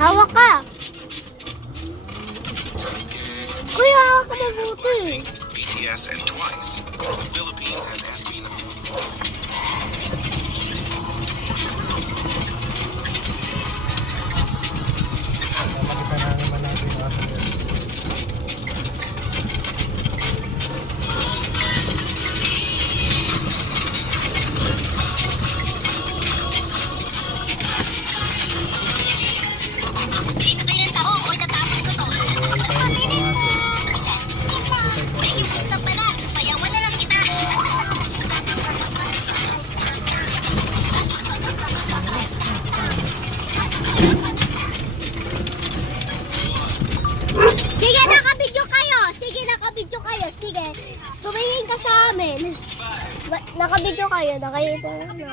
Hawak ka. Kuya, hawak ka mabuti. BTS and Twice. The Philippines has been Makita namin natin yung aso nila. Dito kayo ng taong o itatapos ko to. Inis na pala. Sayawan na lang kita. Sige, nakabidyo kayo. Sige, nakabidyo kayo. Sige. Tumingin ka sa amin. Nakabidyo kayo. Nakita na.